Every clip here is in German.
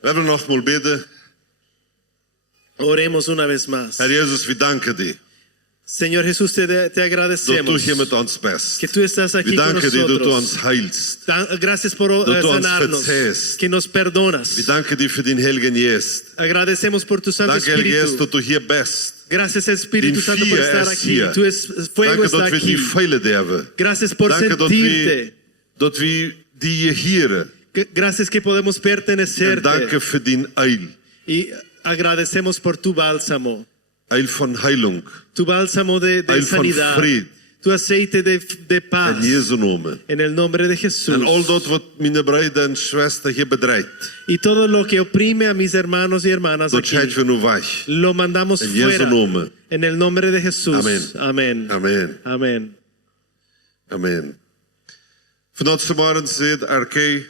We willen nog mal bidden. Oremos una vez más. Herr Jesus, wir danken dir, Señor Jesús, te dat du agradecemos hier mit uns bist. que tú estás aquí Wir con danken dir, dat du nosotros. uns heilst. Gracias por Dat du uns sanarnos, verzeihst. que nos perdonas. Wir danken dir für den Heiligen Geist. Agradecemos por tu Santo Danke, Heiliger Geist, Espíritu. dat du hier bist. Gracias Espíritu Den Santo por Vier estar ist aquí. hier. Fuego Danke, está dat we aquí. die veilen durven. Gracias por Danke, sentirte. dat we die hier hieren. Gracias que podemos En pertenecerte. danke für den Eil. Y agradecemos por tu bálsamo. Eil von Heilung. Tu bálsamo de Eil von sanidad. Fried. Tu aceite de paz. In Jesu naam. En el nombre de Jesús. En al dat wat mijn broeder en zuster hier bedrijft, Y todo lo que oprime a mis hermanos y hermanas dat aquí, scheiden we nu weg. lo mandamos In Jesu fuera. naam. En el nombre de Jesús. Amén. Amén. Amen. Amén. Amen. Vanavond morgen zei Arkay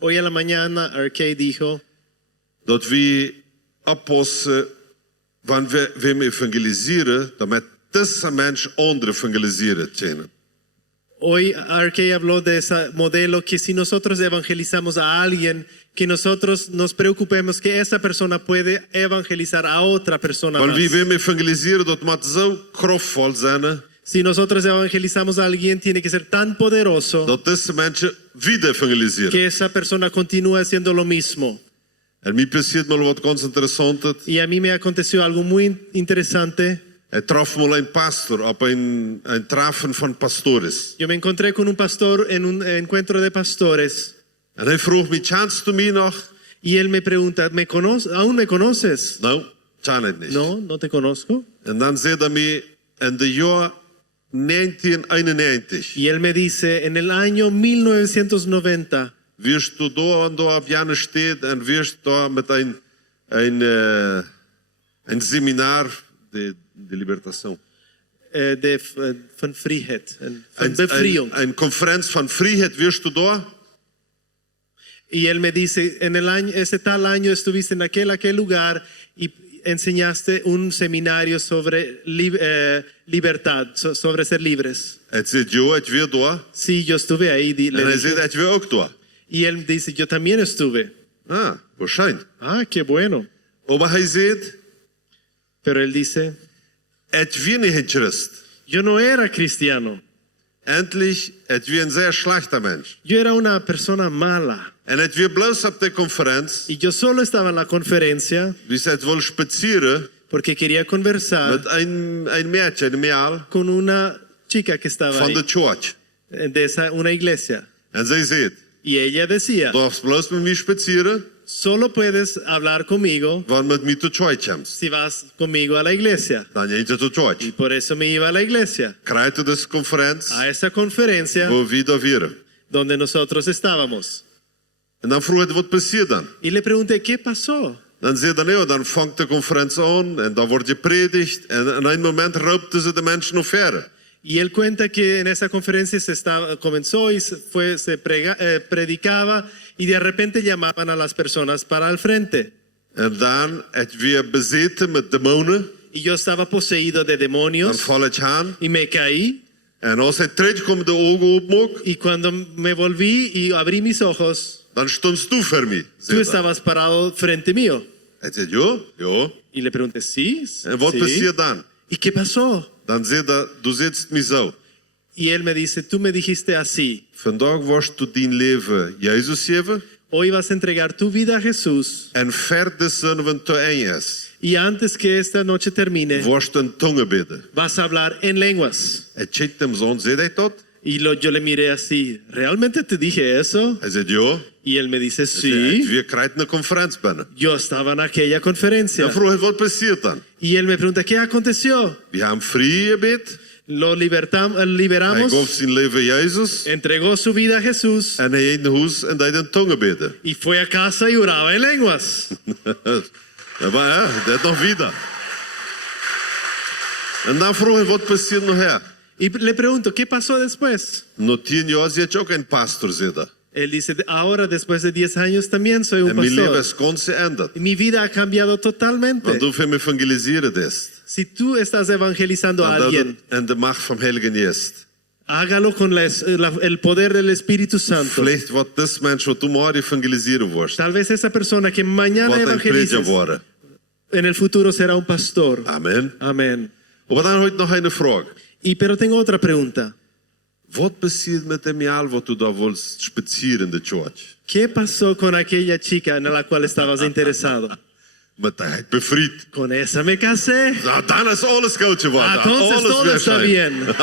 Hoy en la mañana Arkay dijo dat we oppassen wanneer we hem evangeliseren, dat met deze mens anderen evangeliseren kunnen. Hoy Arkay habló de ese modelo que si nosotros evangelizamos a alguien, que nosotros nos preocupemos que esa persona puede evangelizar a otra persona Want más. wie we hem evangeliseren, dat moet zo krachtvol zijn, Si nosotros evangelizamos a alguien, tiene que ser tan poderoso dat deze mensen weer evangeliseren. que esa persona continúe haciendo lo mismo. En mij passiert mal wat ganz interessant. Y a mí me aconteció algo muy interesante. Hij traf mal een pastor op een treffen van pastores. Yo me encontré con un pastor en un encuentro de pastores En hij vroeg me, kennst du mij nog? y él me pregunta, ¿aún me conoces? Nou, ken het niet. No, no te conozco. En dan zei hij me, in de jaar 1991, Y él me dice, en el año 1990, wirst du da und da auf jene steht und wirst da mit ein Seminar de Libertación. von Freiheit, von Befreiung. Eine Konferenz von Freiheit wirst du da? Y él me dice, en el año, ese tal año estuviste en aquel lugar y enseñaste un seminario sobre libertad, sobre ser libres. Hij zei, ja, ik wil daar. Sí, yo estuve ahí. En hij zei, ik wil ook daar. Y él dice, yo también estuve. Ah, waarschijnlijk. Ah, qué bueno. Maar hij zei, Pero él dice, ik wil niet een Christ. yo no era cristiano. Endlich, ik wil een zeer slechte mens. Yo era una persona mala. En ik wil bloos op de conferentie, Y yo solo estaba en la conferencia wie het wil spazieren porque quería conversar met een meisje, een meal, con una chica que estaba van ahí, de church. de una iglesia. En zij zei, Y ella decía, darfst bloos met mij spazieren, solo puedes hablar conmigo want met mij tot church komt. si vas conmigo a la iglesia. Dan je tot Y church. por eso me iba a la iglesia, Krijgt u dus conferentie, a esa conferencia waar we daar vieren. donde nosotros estábamos. En dan vroeg hij, wat passiert dan? Y le pregunté, ¿qué pasó? Dan zei hij, ja, dan vangt de conferentie aan en dan wordt gepredigd. En in een moment roepten ze de mensen nog verder. Y él cuenta que en esa conferencia comenzó y predicaba y de repente llamaban a las personas para el frente. En dan het weer bezeten met demonen. Y yo estaba poseído de Dan demonios val ik aan. y me caí. En als hij terug komt de ogen open, Y cuando me volví y abrí mis ojos, dan stond du voor mij. tú estabas parado frente mío. Hij zei, ja, ja. Y le pregunté, ¿sí? En wat ¿Sí? passiert dan? ¿Y qué pasó? Dan zei hij, du zit me zo. Y él me dice, tú me dijiste así, Vandaag was tu dien leven Jezus geven. hoy vas a entregar tu vida a Jesús En verder zullen we te één is. y antes que esta noche termine, Was een tongen bidden. vas a hablar en lenguas. Hij checkt hem zo, zei hij dat? Y yo le miré así, ¿realmente te dije eso? Hij zei, ja. Y él me dice, Sí. sí, We krijgen een conferentie binnen. yo estaba en aquella conferencia. Dan vroeg hij, wat passiert dan? Y él me pregunta, ¿qué aconteció? We hebben vrij gebed. Lo Hij liberamos, gaf zijn leven Jezus. entregó su vida a Jesús En hij in huis en deed een tongen bidden. y fue a casa y oraba en lenguas. Maar ja, dat nog wieder. En dan vroeg hij, wat passiert nog her? Y le pregunto, ¿qué pasó después? Na 10 jaar zit je ook een pastor zitten. Él dice, ahora después de 10 años también soy un En mijn leven pastor. is ganz geändert. Y mi vida ha cambiado totalmente. Want du für mich evangelisieren ist. Si tú estás evangelizando a alguien En de macht vom Heiligen Geest. Hágalo con el poder del Espíritu Santo. Vielleicht wordt dis mens wat du morgen evangeliseren wordt, Tal vez esa persona que mañana wat een prediker evangeliza worden. en el futuro será un pastor. Amen. Amén. Maar dan heute nog een vraag. Pero tengo otra pregunta. Wat passiert met dem jaar wat du da willst spazieren in de church? ¿Qué pasó con aquella chica en la cual estabas interesado? Met hij bevriend. Con esa me casé. Nou, dan is alles goed geworden. Entonces Alles todo weer está zijn. bien.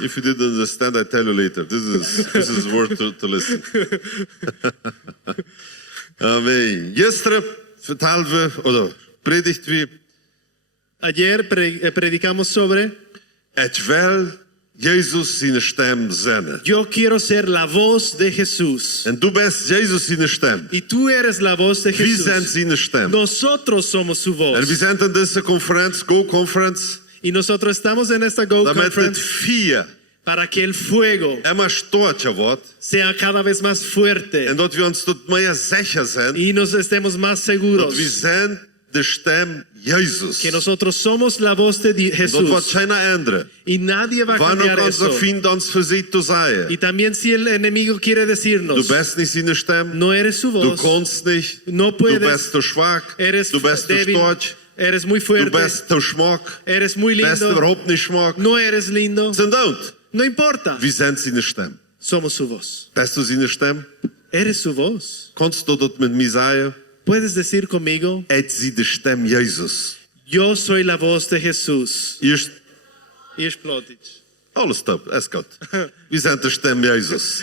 If you didn't understand, I tell you later. This is worth to listen. Amen. Gisteren vertalen we, oder predigt we, Ayer predicamos sobre het wel Jezus zijn stem zijn. yo quiero ser la voz de Jesús. En du bist Jezus zijn stem. Y tú eres la voz de Wie zijn Jesús. zijn stem? Nosotros somos su voz. En we zijn in deze conferentie, Go-Conference, Y nosotros estamos en esta Go damit het Conference vier para que el fuego immer stortje wordt. sea cada vez más fuerte En dat we ons tot meer zeker zijn, y nos estemos más dat seguros we zijn de stem Jezus. que nosotros somos la voz de Dat wordt Jesús geen andere. y nadie va a Wanneer cambiar onze eso. vriend ons verziet te Y zeggen, también si el enemigo quiere du decirnos, bist niet zijn stem, no eres su du voz, kannst nicht, no du puedes, bist te schwach, eres du bist te débil, storch, eres muy du fuerte, bist te schmak, eres muy bist lindo, überhaupt nicht schmak. no eres lindo, Zijn dood. no importa, Wie zijn zijn stem? somos su voz. Bist du zijn stem? Eres su voz. Kannst du dat met mij zeggen? Puedes decir conmigo, Het zie de stem Jezus. yo soy la voz de Jesús. Eerst, Y explotic. alles top, is goed. We zijn de stem Jezus.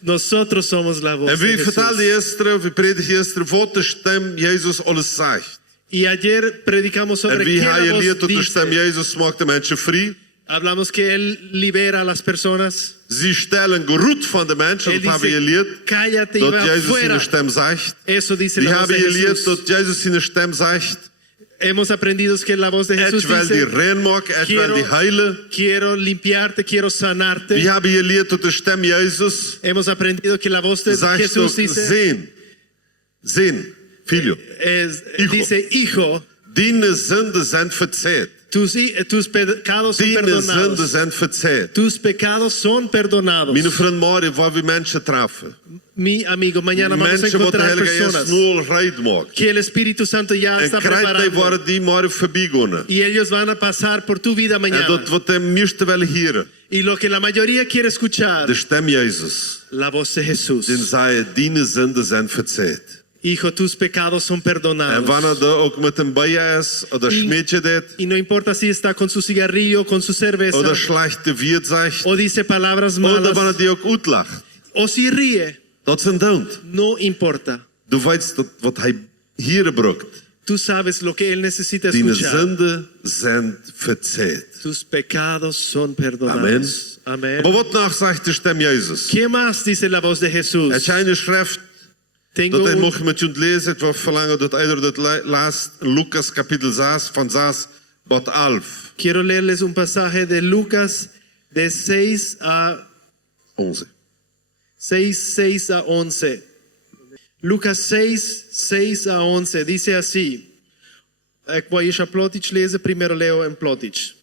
Nosotros somos la voz En de wie Jesús. vertelde gisteren, we predigen gisteren, wat de stem Jezus alles zegt. Y ayer predicamos sobre En wie qué hij la voz leert dat de stem dice. Jezus maakt de mensen vrij. Hablamos que Él libera a las personas. Ze stellen geroet van de mensen, Él dat hebben dice, geleerd. cállate y Dat va Jezus afuera. zijn stem zegt. Eso dice Die la voz de hebben geleerd Jesús. dat Jezus zijn stem zegt. Hemos aprendido que la voz de Jesús Het wil die dice, rein maken, het wil die heilen. quiero limpiarte, quiero sanarte. Die hebben geleerd dat de stem Jezus Hemos aprendido que la voz de zegt Jesús ook dice, zijn, filho. Hijo. dice, hijo, Die zonden zijn verzeiht. tus pecados son Die zonden perdonados. zijn verzeiht. Tus pecados son perdonados. Mijn vriend Mario, waar we mensen treffen. Mi amigo, mañana vamos a Mensen wat de encontrar Heilige Geest personas nul rijdt maakt. que el Espíritu Santo ya En está krijgt hij preparando. waar die maar voorbij gaan. Y ellos van a pasar por tu vida En mañana. dat wat de meeste willen horen. Y lo que la mayoría quiere escuchar, De stem Jezus. la voz de Jesús. Den zei, die zonden zijn verzeiht. Hijo, tus pecados son En perdonados. wanneer er ook met een bijen is, of schmeet je dit, Y no importa si está con su cigarrillo, con su cerveza, of slechte wierd zegt, o dice palabras of wanneer malas, die ook uitlacht. o si ríe, Dat zijn dood. no importa. Du weet dat wat hij hier brokt. Tú sabes lo que Él necesita Die escuchar. zonden zijn verzeiht. Tus pecados son perdonados. Amén. Maar wat nog zegt de stem Jezus? ¿Qué más dice la voz de Jesús? Het is een schrift Tengo dat hij un- mocht met je lezen. Het was verlangen dat hij dat laatst in Lucas kapitel 6 van 6 tot 11. Quiero leerles un pasaje de Lucas de 6 a 6 a 11. Lucas 6 a 11 dice así. Ik wil je plotisch lezen, primero leo en plotisch.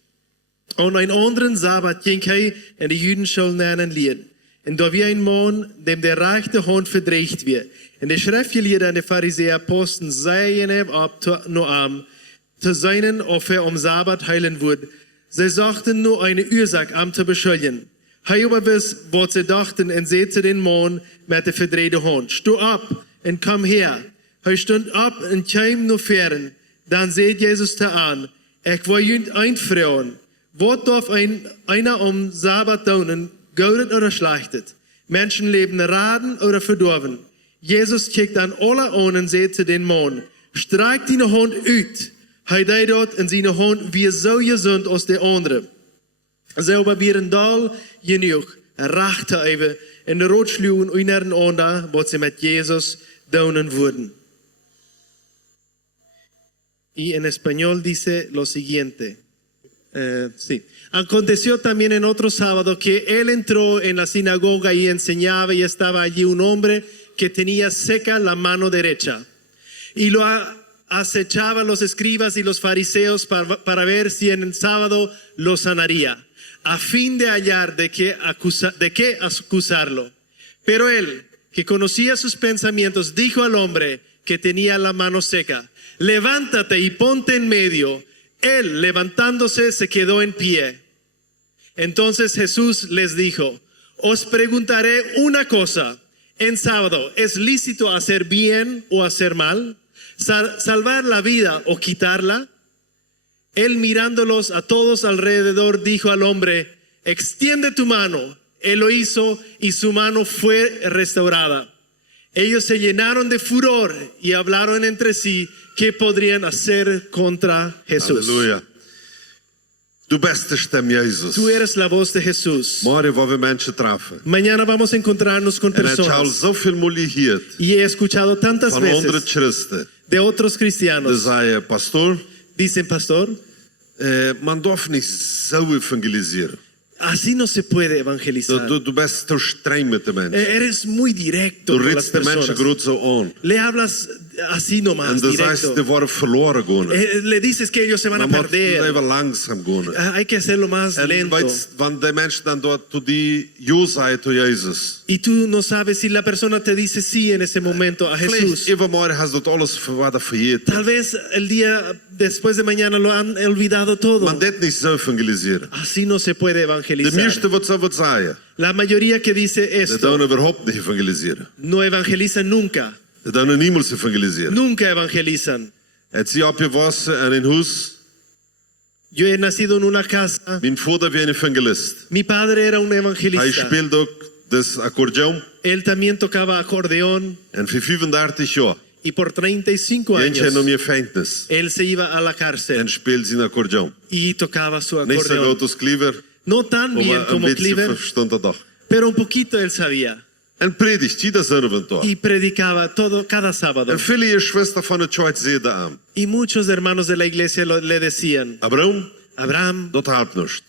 En een anderen Sabbat ging hij en de Juden zullen nennen leeren. En daar wie een man dem de rechte hand verdreigt weer. En de schriftgeleerden en de fariseer posten zeiden hem op Noam, te zijn of hij om Sabbat heilen wordt. Zij zochten nur eine Ursache am te beschuldigen. Hij aber wist wat ze dachten en zei zu den man met de verdrehte hand, stu op en kom her. Hij stond op en kwam naar fern. Dan zei Jezus te aan, ik wil jullie einvrouwen. Wat darf einer om Sabbat doen, gouden oder schlechtet? Menschenleben raden oder verdorven? Jesus kijkt aan alle aan en zei zu den man, streik die hand uit. Hij deed dat en zijn hand weer zo gezond als de andere. Zij aber weer dal genoeg, rachte even en de rood sluwen uineren onda, wat ze met Jezus doen worden. Y en español dice lo siguiente. Sí. Aconteció también en otro sábado que él entró en la sinagoga y enseñaba y estaba allí un hombre que tenía seca la mano derecha. Y lo acechaba a los escribas y los fariseos para ver si en el sábado lo sanaría, a fin de hallar de qué acusarlo. Pero él, que conocía sus pensamientos, dijo al hombre que tenía la mano seca: levántate y ponte en medio. Él, levantándose, se quedó en pie. Entonces Jesús les dijo: os preguntaré una cosa. En sábado, ¿es lícito hacer bien o hacer mal? ¿Salvar la vida o quitarla? Él, mirándolos a todos alrededor, dijo al hombre: extiende tu mano. Él lo hizo y su mano fue restaurada. Ellos se llenaron de furor y hablaron entre sí qué podrían hacer contra Jesús. Halleluja. Du bist de stem Jezus. Tú eres la voz de Jesús. Morgen waar we mensen treffen. Mañana vamos a encontrarnos con En het is al personas. zoveel moeilijkheid Y he escuchado tantas van andere veces christen. de otros Ze cristianos. zeiden, pastor, Dicen, pastor, man darf niet zo evangeliseren. así no se puede evangelizar. Du bist te streng met de mensen. Eres muy directo Du con las ritst de mensen personas. groot zo aan. Le hablas así En nomás, dan directo. zei ze, die worden verloren gaan. Le dices que ellos se van a Maar moet perder. even langzaam gaan. Hay que hacerlo más En lento. weet, want die mensen dan door to die ja zei to Jezus. Y tú no sabes si la persona te dice sí en ese momento a Vielleicht Jesús. even morgen has dat alles verwaarde vergeten. Tal vez el día después de mañana lo han olvidado todo. Man dit niet zo evangeliseren. Así no se puede De evangelizar. meeste wat ze wat zeggen, La mayoría que dice ze esto doen überhaupt niet evangeliseren. no evangelizan nunca. Ze doen niemals evangeliseren. Nunca evangelizan. Het zie opgewassen en in huis. Yo he nacido en una casa. Mijn vader was een evangelist. Mi padre era un Hij evangelista. speelde ook dus accordeon. Él también tocaba acordeón. En voor 35 jaar. Y por 35 Eentje nam años je feintnis. él se iba a la En cárcel speelde zijn accordeon. y tocaba su Niet zo acordeón. goed als Cleaver. No tan bien Maar een como beetje Cleaver, verstand dat dag. pero un poquito él sabía. En predigt, ieder zondag. Y predicaba todo cada sábado. En veel je zuster van het Schweiz zeiden aan. Y muchos hermanos de la iglesia le decían: Abraham, Abraham dat helpt niet.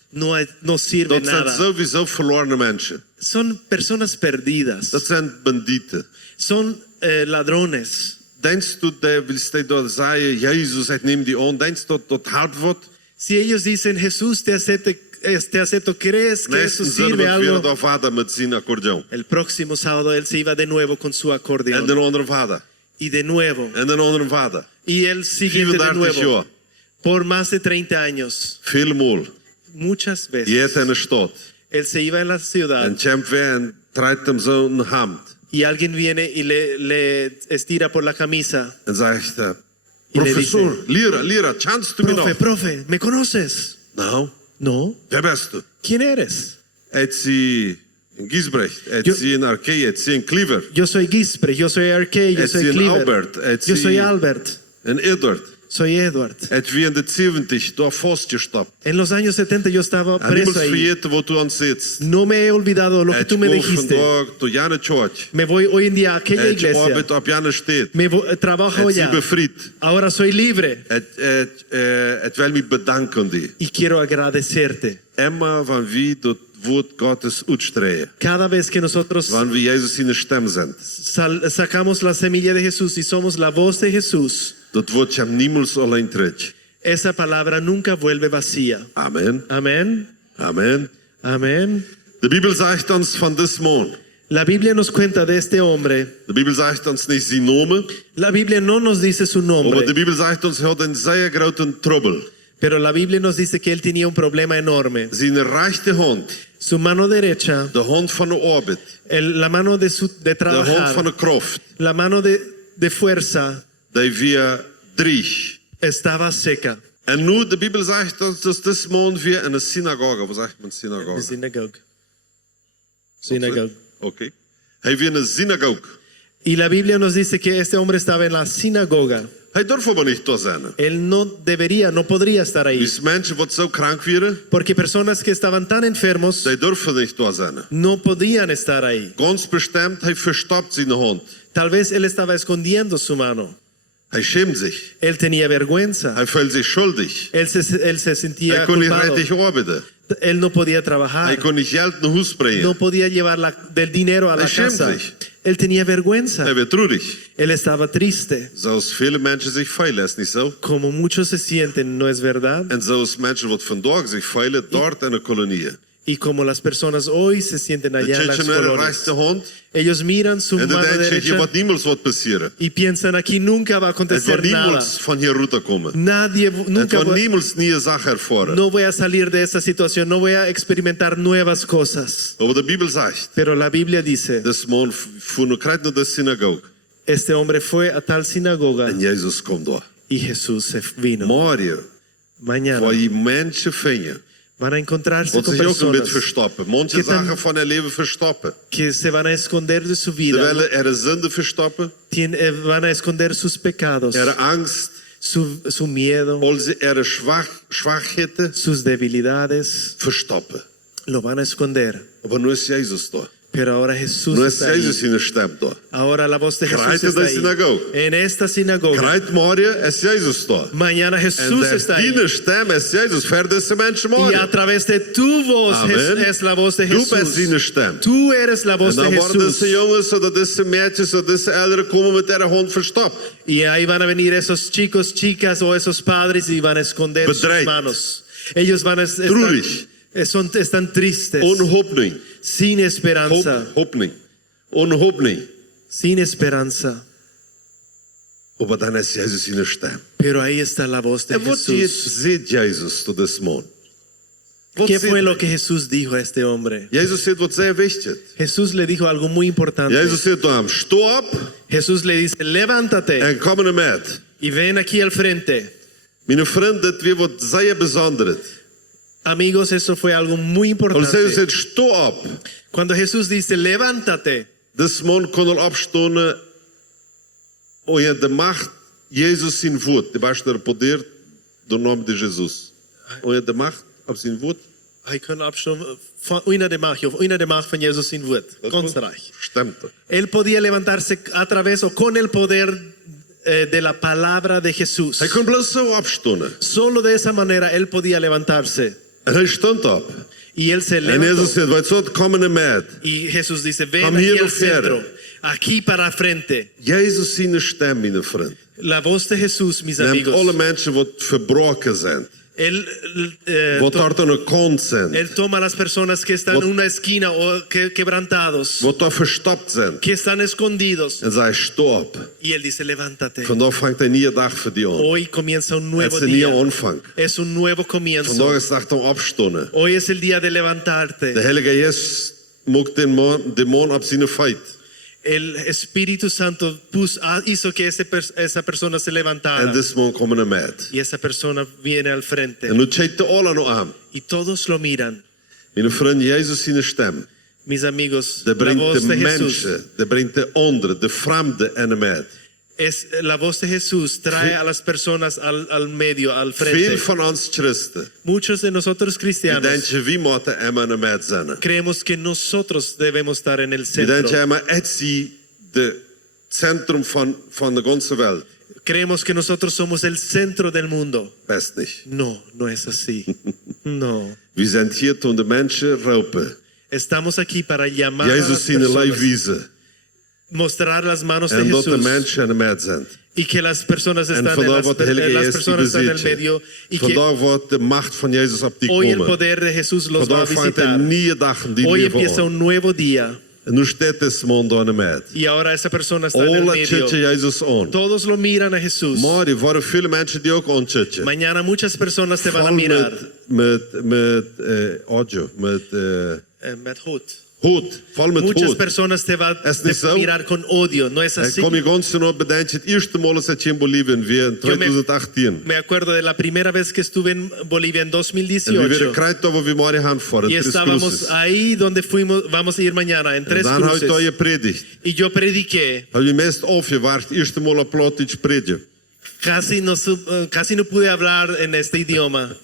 no sirve Dat zijn nada. sowieso verloren mensen. Son personas perdidas. Dat zijn bandieten. Son ladrones. Denkst du, der willst du da sagen, Jezus, het neemt die aan. Denkst du, dat helpt wat? Si ellos dicen: Jesús te acepto, ¿crees que eso Nächsten sirve zondag weer algo? de vader met zijn accordeon. El próximo sábado él se iba de nuevo con su En acordeón. de andere vader. Y de nuevo. En de andere vader. Y el siguiente de 34 nuevo. jaar. Por más de 30 años. Veel mol. Muchas Je veces. hebt in de stad. Él se iba en la ciudad. En champ weer en draait hem zo een hand. Y alguien viene y le estira por la camisa. En zegt, Y le professor, leraar, chance to me nog. Profe, ¿me conoces? Nou, No. wie bist du? ¿Quién eres? Het zie in Giesbrecht, het Yo- zie in Arkee, het zie in Cleaver, Yo soy Gispre, yo soy Arcade, yo het soy zie in Cleaver. Albert, het Yo soy zie Albert, in Edward. soy Edward. Het wie in de 70 door vastgestapt. En los años 70 yo estaba En niemand preso ahí. vergeten wat u aan zit. No me he olvidado lo que Het tú me komt dijiste. vandaag tot Janne Church. Me voy hoy en día a aquella Het iglesia. arbeid op Janne steed. Trabajo Het zie allá. bevrijd. Ahora soy libre Het wil me bedanken die. y quiero agradecerte. Emma van wie dat woord Gottes uitstreien. Cada vez que nosotros Van wie Jezus in de stem zendt. sacamos la semilla de Jesús y somos la voz de Jesús, Dat woord je hem niemals alleen trekt. esa palabra nunca vuelve vacía. Amen. Amén. Amen. Amén. De Bibel zegt ons van dit man. La Biblia nos cuenta de este hombre. De Bibel zegt ons niet zijn naam. La Biblia no nos dice su Maar de nombre, Bibel zegt ons hij had een zeer grote trouble. pero la Biblia nos dice que él tenía un problema enorme. Zijn rechterhand, Su mano derecha, de hand van de arbeid, la mano de de hand van trabajar, de kracht, la mano de fuerza die via drie. estaba seca. En nu de Bibel zegt ons dat dit man via in een synagoge. Wat zegt men synagoge? Synagogue. Synagogue. Oké. Hij via een synagoge. Y la Biblia nos dice que este hombre estaba en la sinagoga. Hij durft maar niet te zijn. Él no podría estar ahí. Dus mensen wat zo krank waren, Porque personas que estaban tan enfermos die durven niet te zijn. no podían estar ahí. Ganz bestimmt, hij verstapt zijn hand. Tal vez él estaba escondiendo su mano. Hij schämt zich. Él tenía vergüenza. Hij voelt zich schuldig. Él se Hij sentía kon niet culpado. richtig arbeiden. Él no podía trabajar. Hij kon niet geld naar huis brengen. No podía llevar del dinero a la Hij schämt casa. sich. Él tenía vergüenza. Hij werd traurig. Él estaba triste. Zoals vele mensen zich veilen, is niet zo? Como muchos se sienten, ¿no es verdad? En zoals mensen wat vandaag zich veilen, dort in de kolonieën. Y como las personas hoy se sienten De allá en las tjetje naar de colonias. rechtse hand. Ellos miran su En dan mano denk je, hier derecha wat niemals wat passeren. y piensan, aquí nunca va a Het acontecer wordt nada. niemals van hier route komen. Nadie, Het nunca wordt voy, niemals nieuwe zaken ervaren. no voy a salir de esta situación, no voy a experimentar nuevas cosas. Maar wat de Bijbel zegt, Pero la Biblia dice, dus man voer nu krijgt naar de synagoge. este hombre fue a tal sinagoga En Jezus komt daar. y Jesús se vino. Morgen, Mañana waar je mensen vinden, van a encontrarse wat con zich ook een beetje personas verstoppen. Manche ¿Qué tan- zaken van hun leven verstoppen. que se van a esconder de su vida, Terwijl er zonde verstoppen, van a esconder sus pecados, er angst, su miedo, als er zwakheden sus debilidades, verstoppen. lo van a esconder. Maar nu is Jezus daar. Pero ahora Jesús Nu is está ahí. Jezus in de stem daar. Ahora la voz de Jesús Krijgt in está de ahí. synagoge. En esta sinagoga. Krijgt morgen is Jezus daar. Mañana En Jesús de está ahí. die stem is Jezus. Verder is de mensen Y a morgen. través de tu voz Amen. es la voz de Du bist Jesús. die stem. Tú eres la En voz de dan worden Jesús. deze jongens, of deze meisjes, of deze ouderen komen met haar hond verstopt. Y ahí van a venir esos chicos, chicas o esos padres y van a esconder sus Bedreigd. manos. Ellos van a estar, Traurig. están tristes, Onhoopning. sin esperanza, Hoopning. Onhoopning. sin esperanza. Maar dan is Jezus in de stem. Pero ahí está la voz de En wat Jesús. ziet Jezus tot deze man? Wat ¿Qué ziet fue hij? lo que Jesús dijo a este hombre? Jezus zegt wat zij wist. Jesús le dijo algo muy importante. Jezus zegt tot hem, sta op Jesús le dice, levántate en kom naar met. y ven aquí al frente. Mijn vriend, dit weer wat zeer bijzonder. Amigos, eso fue algo muy Als Jezus importante. zegt, sta op. Cuando Jesús dice, levántate, Deze man kon al opstaan. En de macht, Jezus zijn voet. Die was er poder door naam de Jezus. En de macht op zijn voet. hay que una de magia von Jesus sin Wort, Konstreich. Stemmt. Él podía levantarse a través o con el poder de la palabra de Jesús. Hij kon bloos zo opstaan. Solo de esa manera él podía levantarse. En hij stond op. Y él se En levantó. Jezus zegt, wat zou het komen naar mij? Y Jesús dice, ven Kom aquí hier al nog verder. centro, aquí para frente. Jezus zijn stem, mijn vriend. La voz de Jesús, mis Neemt amigos. alle mensen wat verbroken zijn. Él, Wat daar aan de kant zijn. él toma a las personas que están en una esquina o quebrantados, Wat daar verstopt zijn. que están escondidos. En zij stop. Y él dice, levántate. Vandaag vangt een nieuwe dag voor die aan. Hoy comienza un Het nuevo is een nieuwe día. aanvang. Es un nuevo comienzo. Vandaag is de dag om opstaan. Hoy es el día de De levantarte. Heilige Geest maakt de man op zijn feit. El Espíritu Santo hizo que esa persona se En levantara. deze man komt naar mij. Y esa persona viene al frente. En nu kijkt de alle nog aan. Y todos lo miran. Mijn vriend, Jezus zijn stem. Mis amigos, De la brengt voz de de Jesús. mensen, de brengt de anderen, de vreemden en de meid. La voz de Jesús trae a las personas al medio, al Veel frente. van ons christen, Muchos de nosotros die cristianos denken, wie moeten hem en de meid zijn? creemos que nosotros debemos estar en el Die denken, centro. maar het is de centrum van de ganze wereld. Creemos que nosotros somos el centro del mundo. Best niet. No, no es así. No. We zijn hier om de mensen roepen. Estamos aquí para llamar a las Jezus zijn de lijf personas, wijzen. mostrar las manos de En dat de Jesús mensen en de meid zijn. y que las personas En están en vandaag wordt de Heilige las Geest die personas están en el bezit medio je. y que Vandaag wordt de macht van Jezus op die hoy el komen. poder de Jesús los va a Vandaag vangt visitar. een nieuwe dag in die Hoy leven empieza aan. un nuevo día En nu staat deze man daar in de meid. y ahora esa persona está en el Alle medio. tjitje Jezus aan. Todos lo miran a Jesús. Maar er waren veel mensen die ook aan Mañana muchas personas te van a Vol mirar. met audio, met Met hoed. hoed. Vol met Muchas hoed. personas te van Es a niet zo? mirar con odio. No es Ik así. kom je ganz genau bedenken, het eerste Mal is dat je in Bolivien weer in Yo me- 2018. Me acuerdo de la primera vez que estuve en Bolivia en En we werden 2018. krijgt over wie maar gaan voor Y het estábamos ahí donde vamos a ir mañana, en En Tres dan houdt Cruces. je predigt. Y yo prediqué. Heb je meest afgewaard, het eerste Mal op plaat iets prediken. Casi no pude hablar en este idioma.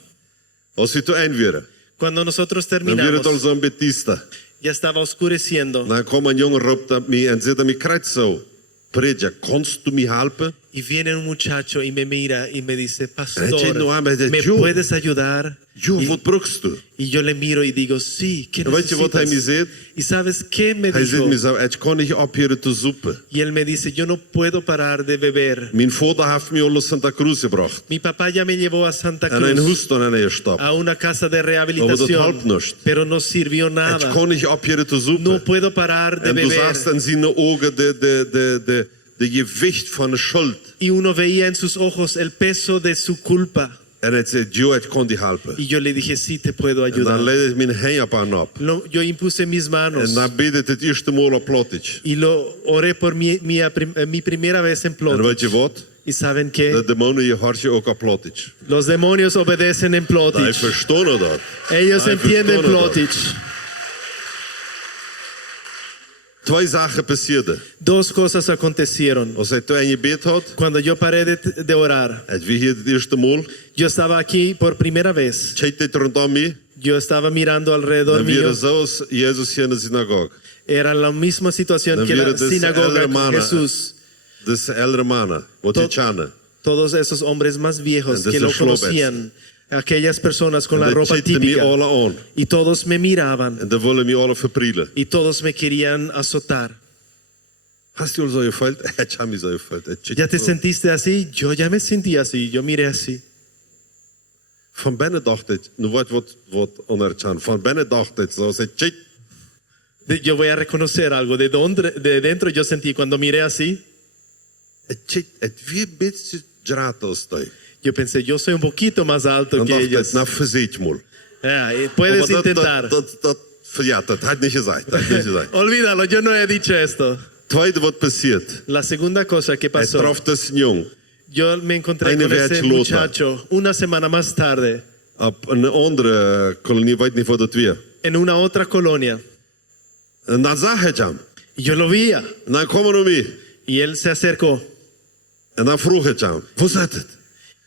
Als je toe eindigen, Cuando nosotros dan weer het al terminamos, zo'n betista. ya estaba oscureciendo. Dan kwam een jongen roept op mij en zei dat mij krijgt zo. Prediken, kannst du mij helpen? Y viene un muchacho y me mira y me dice, pastor, En hij zei, nou, hij zei, ¿me "Joe, puedes ayudar? Joh, wat brukst du? Y yo le miro y digo, sí, ¿qué En weet je wat hij me necesitas? zei? ¿Y sabes qué me Hij zei dijo? me zo, ik kan niet opheren te zoeken. Y él me dice, yo no puedo parar de beber. Mijn vader heeft me al naar Santa Cruz gebracht. Mi papá ya me llevó a Santa En een Cruz, huis dan in gestapt. a una casa de Maar dat rehabilitación, helpt niet. pero no sirvió Ik nada. kan niet opheren te No zoeken. puedo parar de En du beber. zagst in zijn ogen de gewicht van de schuld. Y uno veía en sus ojos el peso de su culpa. En hij zei, Joe, ik kan die helpen. Y yo le dije, sí, te puedo En dan ayudar. leidde ik mijn hand op aan op. Yo impuse mis manos En dan bid ik het eerste maal op Plotich. y lo oré por mi primera vez en En Plot. weet je wat? ¿Y saben De qué? demonen je hartje ook op Plotich. Los demonios obedecen en Hij Plotich. verstaan dat. Ellos Hij entienden verstaan dat. Plotich. Twee zaken passierden. Dos cosas acontecieron. Als hij toen in je bed had, Cuando yo paré de orar, het wie hier het eerste maal, yo estaba aquí por primera vez. kijkt hij rondom me. Yo estaba mirando alrededor Dan weer mío. zoals Jezus hier in de synagoge. Era la misma situación Dan que la weer de sinagoga oudere con mannen. Jesús. Dus eldere mannen, wat je tjane. Todos esos hombres más viejos En que de lo sus slobets. conocían. Aquellas personas con la En dat ropa zitten me típica. alle aan. Y todos me miraban. En dat willen me alle verprielen. Y todos me querían azotar. Hast du al zo gevoeld? Ik heb me zo gevoeld. ¿Ya te sentiste así? Yo ya me sentí así. Yo miré así. Van binnen dacht ik, nu wat ondertjan. Van binnen dacht ik, zoals ik check. Yo voy a reconocer algo. De dentro yo sentí cuando miré así. Ik check, het weer een beetje draad als hij. Yo pensé, yo soy un poquito más alto Dan que dacht ik, ellos. nou verzet mal. Ja, puedes Maar intentar. Ja, dat had niet gezegd. Dat had niet gezegd. Olvídalo, yo no he dicho esto. Tweede wat passiert. La segunda cosa que Hij pasó. traf tussen jong. Yo me encontré Eine con ese werd geloten. muchacho una semana más tarde Op een andere kolonie, weet niet wat dat weer. en una otra colonia. En dan zag ik hem. Y yo lo veía En dan kwam hij naar mij. y él se acercó En dan vroeg ik hem, hoe zit het?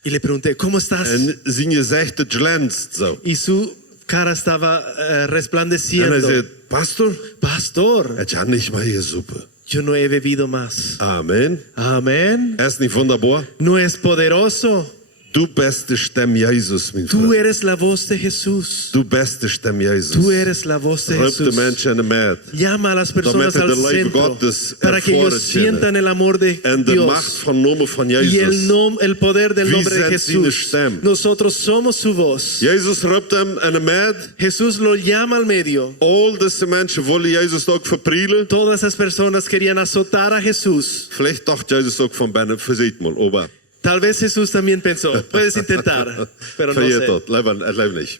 y le pregunté, ¿cómo estás? En zijn gezicht het glanst zo. Y su cara estaba En hij resplandeciendo. zei, pastor, Pastor, ik ga niet meer zoeken. yo no he bebido más. Amen. Amén. Is niet wunderbaar? No es poderoso. Du bist de stem Jezus, mijn Tú vriend. eres la voz de Jesús. Du bist de stem Jezus. Tú eres la voz de Roep de Jesús. mensen in de meid. Llama a las personas Damit al de leven centro Gottes para que ellos ervaren kunnen. sientan el amor de En de Dios macht van noemen van y Jezus. el poder del Wie nombre de zijn zijn Jesús. stem? Nosotros somos su voz. Jezus roept hem in de meid. Jesús lo llama al medio. Al deze mensen willen Jezus ook verprielen. Todas esas personas querían azotar a Jesús. Vielleicht dacht Jezus ook van binnen, verzet mal, ober. Tal vez Jesús también pensó, puedes intentar, pero no Vergeet sé. dat, het leeft niet.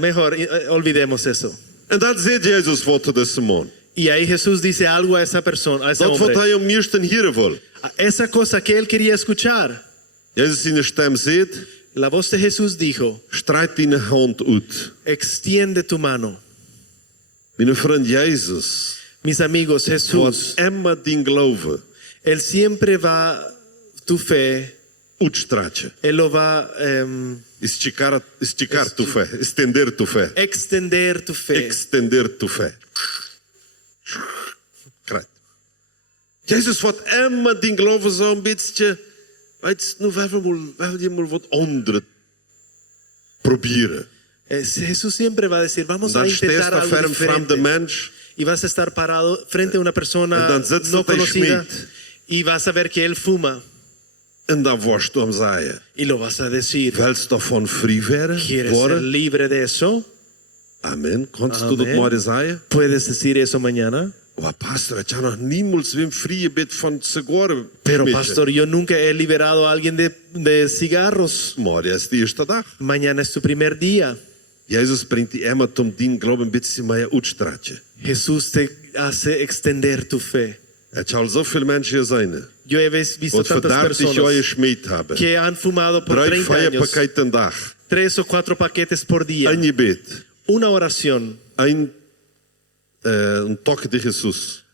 Mejor olvidemos eso. En dat zegt Jezus voor deze man. Y ahí Jesús dice algo a esa persona, a ese Dat wat hombre. hij om eerst hier wil. Esa cosa que él quería escuchar. Jezus in de stem zegt, La voz de Jesús dijo, strijk die hand uit. extiende tu mano. Mijn vriend Jezus, Mis amigos, wat Jesús, immer die geloven, Él siempre va tu fe, uitstretchen. Él lo va Esticar tu fe, extender tu fe. extender tu fe. Extender tu fe. Krijg. Jezus, wat immer die geloven zo'n beetje, weet je, nu willen we maar wat andere proberen. Jesús siempre va a decir, vamos a Dan steeds intentar daar algo ver een vreemde diferente. mens. Y vas a estar parado frente a una persona En dan zit no ze te conocida schmied. y vas a ver que él fuma En dan worst du hem zeggen, y lo vas a decir, willst du davon frei werden? ¿quieres ser libre de eso? Amen. Kannst du dat Amen. maar zeggen? ¿Puedes decir eso mañana? Maar pastor, ik heb nog niemals weer vrije bed van sigaren. Pero pastor, yo nunca he liberado a alguien de cigarros. Maar dat is de eerste dag. Mañana es tu primer día. Jezus brengt die emmer om die geloof een beetje meer uitstretchen. Jesús te hace extender tu fe. Het zal zoveel mensen zijn. Yo he visto Wat voor tantas 30 jaar personas gesmeed hebben. que han fumado por 3 30 años, feierpakketten een dag. 3 o 4 paquetes por día. Een gebed. Una oración, Een toque de Jezus.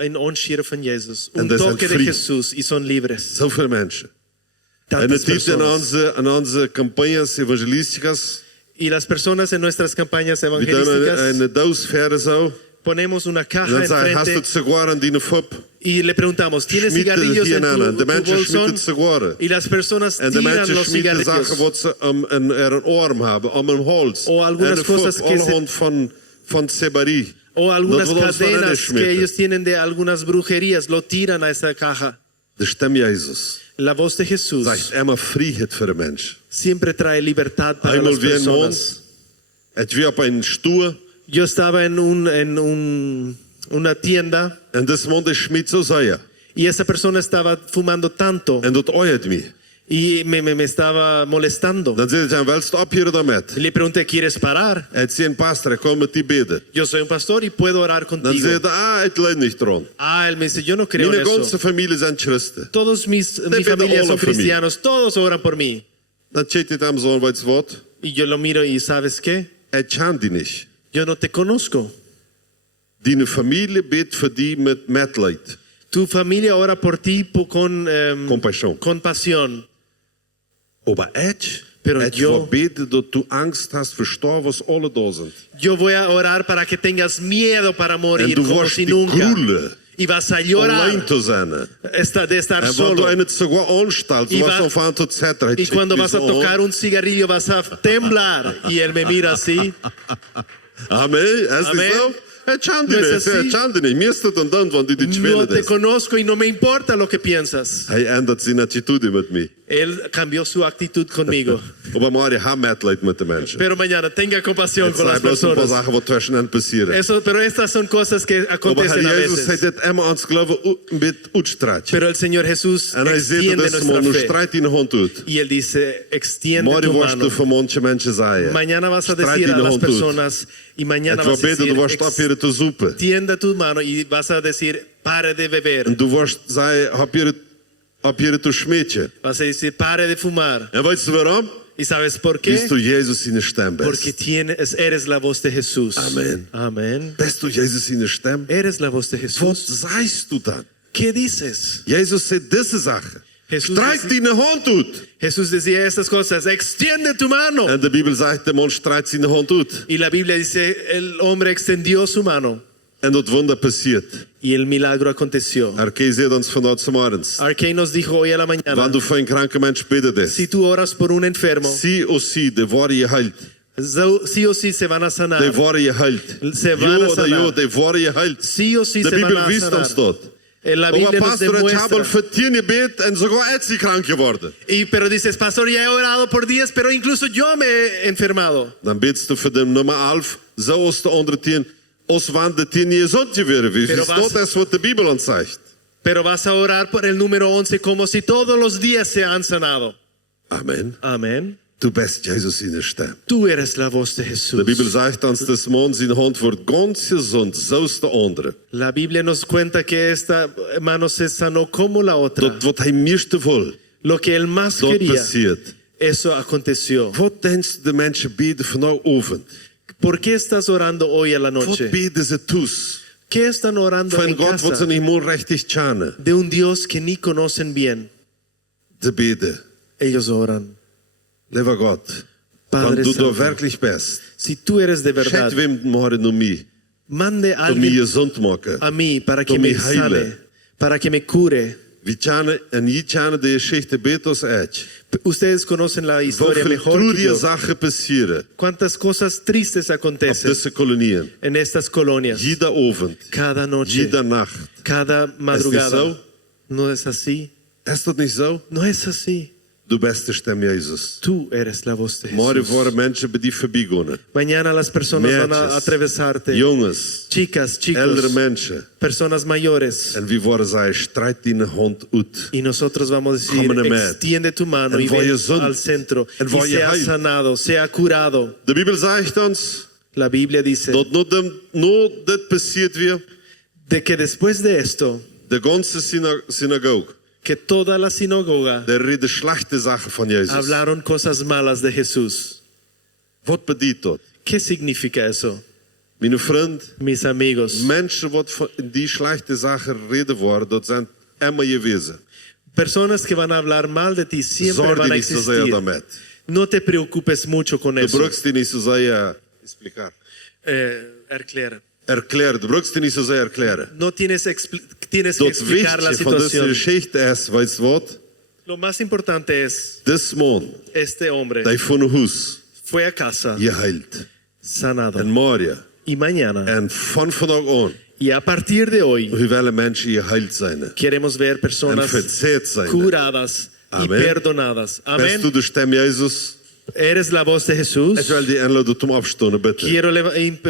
un onshir van Jesús, En un dat zijn toque de vrij. Jesús y son libres. Zoveel mensen. En Tantas het heeft in personas. onze campagnes evangelísticas. Y las personas en nuestras campañas We doen evangelísticas een doos verder zo. ponemos una En caja dan zei hij, hast du enfrente sigaren die fop? y le preguntamos, ¿tienes Schmied cigarrillos hier en aan. tu De mensen bolsón? schmieden sigaren. Y las personas En de tiran mensen los schmieden zaken cigarrillos. wat ze een arm hebben, om een hals. O algunas en de cosas fop, que alle se- hond van Sebari. O algunas Dat wil ons van hen cadenas que smeten. ellos tienen de algunas brujerías, lo tiran a esa caja. De stem Jezus La voz de Jesús zegt immer vrijheid voor de mens. siempre trae libertad para Eenmaal las weer een man, personas. het weer op een stoel. Yo estaba en una tienda En deze man is schmied zo zei. y esa persona estaba fumando tanto En dat ooit me. y me estaba molestando. Dan zei hij, welst op hier dan met? Y le pregunté, ¿quieres parar? Het zei een pastor, ik kom met die beden. Yo soy un pastor y puedo orar Dan contigo. zei hij, ik leid niet erom. Él me dice, yo no creo en Mijn ganze eso. familie zijn christen. Todos mi beden familia alle son voor mij. cristianos, todos oran por mí. Dan zei hij hem zo, weet je wat? Y yo lo miro y ¿sabes qué? Het kan die niet. Yo no te conozco. Die familie bidt voor die met medleid. Tu familia ora por ti con Compassion. compasión. Aber het, Pero het yo- wil bidden dat du angst hast voor sterven als alle daar zijn. Yo voy a orar para que tengas miedo para En morir du como wordt si die nunca. gruelen. Y vas a Alleen llorar te zijn. de estar En wat solo. du in het sogar aanstelt, Y zo was va- dan van tot zetten. Y cuando vas a tocar un cigarrillo vas a temblar. Y él me mira así. Amen, is Amen. niet zo? Het kan die No es niet, así. het kan die niet. Meestal dan want die No willen te dat. conozco y no me importa lo que piensas. Hij ändert zijn attitude met mij. Él cambió su actitud conmigo. Aber morgen haben medleid met de mensen. Pero mañana tenga compasión Het con las zijn bloos een paar personas. zaken wat tussen hen passeren. Eso, pero estas son cosas que Aber acontecen a Herr Jesus heeft veces. dit immer ons geloven met uitstraat. Pero el Señor Jesús En hij zegt extiende dat man nuestra nu fe. strijd in de hand uit. Y Él dice, extiende Morgen tu worst mano. du voor manche mensen zeggen. Mañana vas a Strijd decir in a de las hand uit. personas y mañana Het wil vas a beter, du decir, worst op hier te zoeken. extiende tu mano y vas a decir, pare de beber. En du worst zeggen, op hier te smetje. Vas a decir, pare de fumar. En weet je waarom? ¿Y sabes por Bist qué? du Jesus in de stem Porque best. eres la voz de Jesús. Amen. Amén. Bist du Jesus in de stem? Eres la voz de Wat Jesús. sagst du dan? ¿Qué dices? Jezus zei deze zaken. Jesús Strijk die hand uit. Jesús decía estas cosas, extiende tu mano. En de Bijbel zegt, de man strijdt zijn hand uit. Y la Biblia dice, el hombre extendió su mano En dat wonder passiert. y el milagro aconteció. Arke zei ons vanuit z'n morgens. Arkay nos dijo hoy a la mañana, Wanneer du voor een kranke mens bidden des. si tú oras por un enfermo, Zie o zie, de worden je heilt. sí o sí se van a sanar. De worden je heilt. Se van a Jo, sanar. de worden je heilt. Sí o sí De se van Bijbel a wist sanar. ons dat. La Maar Biblia nos pastor, het hebben demuestra. voor 10 gebed en sogar is hij krank geworden. Pero dices, pastor, ya he orado por 10, pero incluso yo me he enfermado. Dan bidst du voor de nummer 11, zoals de andere 10. Als van de 10 gezond geworden is. Pero Dus vas- dat is wat de Bijbel ons zegt. Pero vas a orar por el número 11 como si todos los días se han sanado. Amen. Amén. Du bist Jesus in de stem. Tú eres la voz de Jesús. De Bijbel zegt ons, des man zijn hand wordt ganz gezond, zoals de andere. La Biblia nos cuenta que esta mano se sanó como la otra. Dat wat hij meeste wil, Lo que él más dat quería, passiert. eso aconteció. Wat denkt de mensen bidden vanavond? ¿Por qué estás orando hoy a la Wat noche? bidden ze toes? ¿Qué están orando Van en God wat ze casa? niet meer rechtig kennen. De un Dios que ni conocen bien. De bidden. Ellos oran. Lieber Gott, Padre wanneer du Santo, da wirklich bist, si tú eres de verdad, schenk wem morgen naar mij, mande a om mij alguien gezond maken. a mí para que Tom me me heile. sane, para que me cure. We kennen en je kennen de geschichte beter als ik. Ustedes conocen la historia Hoeveel mejor que troedige yo. zaken passeren Cuántas cosas tristes op acontecen deze koloniën. en estas colonias. Jede avond, Cada noche, jede nacht. cada madrugada. zo? ¿No es así? Is dat niet zo? No es así. Du bist de stem Jezus. Tú eres la voz de Morgen Jesús. worden mensen bij die voorbij gaan. Mañana las personas van a Meisjes, atravesarte. jongens, Chicas, oudere chicos, mensen. personas mayores. En wie worden zij, strijd die hand uit. Y nosotros vamos a decir, Come naar mij. extiende tu mano En y word je ven gezond. al centro. En Y word je sea heil. sanado, sea curado. De Bijbel zegt ons La Biblia dice dat no dit passiert weer, de que después de esto, de ganze synagoge, que toda la sinagoga de reden slechte zaken van Jezus. hablaron cosas malas de Jesús. Wat bedoelt dat? ¿Qué significa eso? Mijn vriend, Mis amigos, mensen wat van die slechte zaken reden worden, dat zijn immer gewezen. personas que van a hablar mal de ti siempre Zorg van je a niet zozeer existir. daarmee. No te preocupes mucho con De eso. brugst die niet zozeer explicar. Erklären. erklären. Du brauchst dir nicht so sehr erklären. No tienes, tienes que Dat explicar la wichtige van deze situación. geschichte is, weet je wat? Lo más importante es, This man, este hombre die van een huis, fue a casa geheild. sanado. En morgen, Y mañana, en van vandaag aan, y a partir de hoy, hoe willen mensen geheild zijn. queremos ver En personas verzet zijn. curadas y Amen. perdonadas. Bist du Amén. de stem Jezus? Eres la voz de Jesús. Ik wil die inladen om opstaan, bidden. Quiero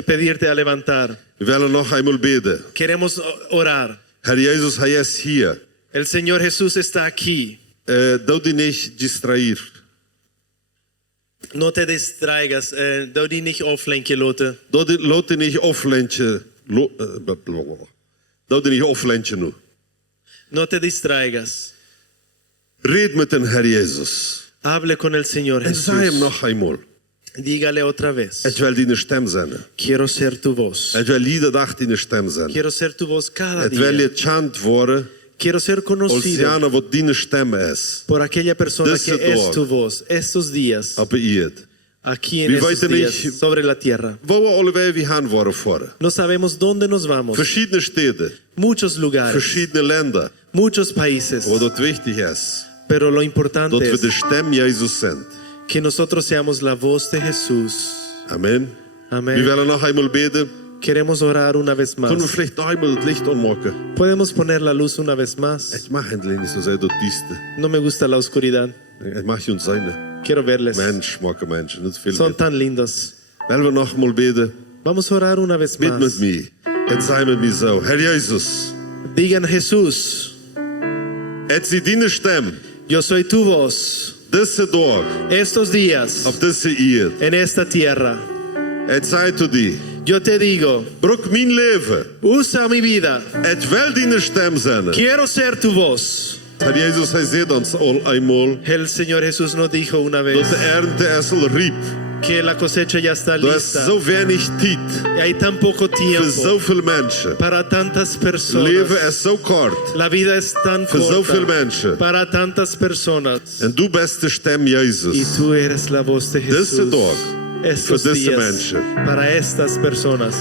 pedirte a levantar. We willen nog eenmaal bidden. Queremos orar. Herr Jezus, hij is hier. El Señor Jesús está aquí. Doe die niet distrair. No te distraigas. Doe die niet aflenken, Lotte. Laat die niet aflentje. Doe die niet aflentje nu. No te distraigas. Red met een Herr Jezus. Hable con el Señor En zei hem Jesús. nog eenmaal. Dígale otra vez. Ik wil die stem zijn. Quiero ser tu voz. Ik wil iedere dag die stem zijn. Quiero ser tu voz cada Ik wil día. je chant worden. Quiero ser Als conocido jana wat die stem is. por aquella persona Deze que es dag. tu voz. Estos días, Op eerd. aquí en Wie estos weet días, niet- sobre la tierra. Waar we allebei wie gaan worden voor. No sabemos dónde nos vamos. Verschillende steden. Muchos lugares, Verschillende landen. muchos países. Wat het wichtig is. Pero lo importante Dat we es de stem Jezus zijn. que nosotros seamos la voz de Jesús. Amen. We Amén. willen nog eenmaal bidden. Queremos orar una vez más. Kunnen we vielleicht nog eenmaal het licht aanmaken? Podemos poner la luz una vez más. Ik mag eindelijk niet zo zijn dat dieste. No me gusta la oscuridad. Ik mag je ons zijn. Quiero verles. Mens, maken mensen. Niet veel Son meer. tan lindos. Willen we nog eenmaal bidden? Vamos a orar una vez Bid más. met mij. En zei met mij zo. Herr Jezus. Digan Jesús, Het is die stem. yo soy tu voz. Deze dag. Estos días Op deze eerd. en esta tierra. Het zei tot die. Yo te digo, Brok mijn leven. usa mi vida. Het wil die stem zijn. Quiero ser tu voz. Herr Jezus, hij zei ons al eenmaal. El Señor Jesús nos dijo una vez Dat de ernte is al riep. que la cosecha ya está Er is lista. zo weinig tijd. Y hay tan poco Voor tiempo zoveel mensen. para tantas Het personas. leven is zo kort. La vida es tan Voor zoveel corta mensen. para tantas personas. En du bist de stem Y Jezus. tú eres la voz de Deze Jesús. dag. Estos Voor deze días mensen. para estas personas.